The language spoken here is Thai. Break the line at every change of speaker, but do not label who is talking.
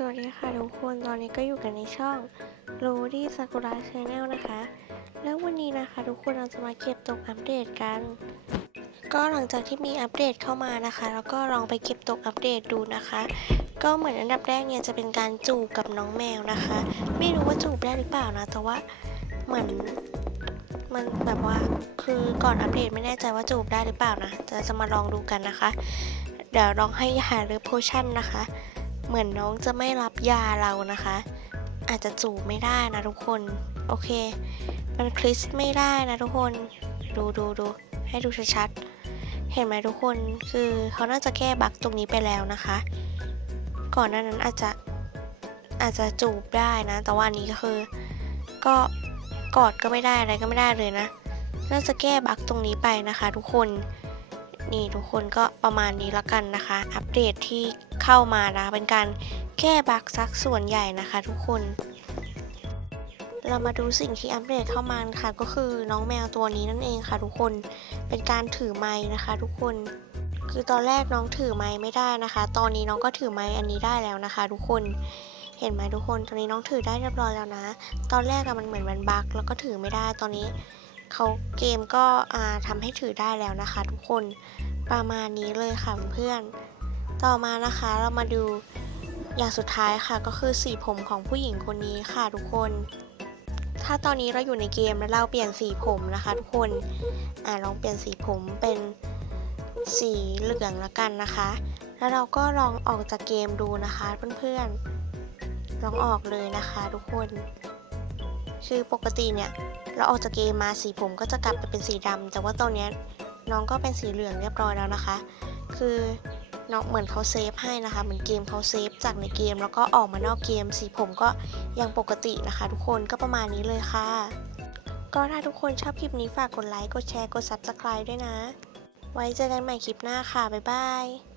สวัสดีค่ะทุกคนตอนนี้ก็อยู่กันในช่อง r o d y Sakura Channel นะคะ แล้ววันนี้นะคะทุกคนเราจะมาเก็บตกอัปเดตกัน ก็หลังจากที่มีอัปเดตเข้ามานะคะ แล้วก็ลองไปเก็บตกอัปเดตดูนะคะ ก็เหมือนอันดับแรกเนี่ยจะเป็นการจูบกับน้องแมวนะคะ ไม่รู้ว่าจูบได้หรือเปล่านะ แต่ว่าเหมือนมันแบบว่าคือก่อนอัปเดตไม่แน่ใจว่าจูบได้หรือเปล่านะแต่จะมาลองดูกันนะคะ เดี๋ยวลองให้ยาหรือโพชั่นนะคะ เหมือนน้องจะไม่รับยาเรานะคะ อาจจะจูบไม่ได้นะทุกคน โอเค มันคลิสไม่ได้นะทุกคน ดูดูดูให้ดูชัดๆ เห็นไหมทุกคน คือเขาน่าจะแก้บั๊กตรงนี้ไปแล้วนะคะ ก่อนหน้านั้นอาจจะอาจจะจูบได้นะ แต่ว่าอันนี้ก็คือ ก็กอดก็ไม่ได้อะไรก็ไม่ได้เลยนะ น่าจะแก้บั๊กตรงนี้ไปนะคะ ทุกคน นี่ทุกคนก็ประมาณนี้ละกันนะคะ อัปเดตที่เข้ามานะเป็นการแก้บั๊กซักส่วนใหญ่นะคะทุกคน เรามาดูสิ่งที่อัปเดตเข้ามาค่ะ ก็คือน้องแมวตัวนี้นั่นเองค่ะ ทุกคนเป็นการถือไม้นะคะ ทุกคนคือตอนแรกน้องถือไม้ไม่ได้นะคะ ตอนนี้น้องก็ถือไม้อันนี้ได้แล้วนะคะ ทุกคน เห็นไหมทุกคน ตอนนี้น้องถือได้เรียบร้อยแล้วนะ ตอนแรกอะมันเหมือนมันบักแล้วก็ถือไม่ได้ ตอนนี้ เขาเกมก็ทำให้ถือได้แล้วนะคะ ทุกคนประมาณนี้เลยค่ะเพื่อนต่อมานะคะเรามาดูอย่างสุดท้ายค่ะก็คือสีผมของผู้หญิงคนนี้ค่ะทุกคน ถ้าตอนนี้เราอยู่ในเกมแล้วเราเปลี่ยนสีผมนะคะ ทุกคนอ่าลองเปลี่ยนสีผมเป็นสีเหลืองละกันนะคะ แล้วเราก็ลองออกจากเกมดูนะคะเพื่อนๆลองออกเลยนะคะ ทุกคน คือปกติเนี่ยเราออกจากเกมมาสีผมก็จะกลับไปเป็นสีดำแต่ว่าตอนนี้น้องก็เป็นสีเหลืองเรียบร้อยแล้วนะคะ คือน้องเหมือนเขาเซฟให้นะคะ เหมือนเกมเขาเซฟจากในเกม แล้วก็ออกมานอกเกม สีผมก็ยังปกตินะคะ ทุกคนก็ประมาณนี้เลยค่ะ ก็ถ้าทุกคนชอบคลิปนี้ฝากกดไลค์ กดแชร์ กด Subscribe ด้วยนะ ไว้เจอกันใหม่คลิปหน้าค่ะ บ๊ายบาย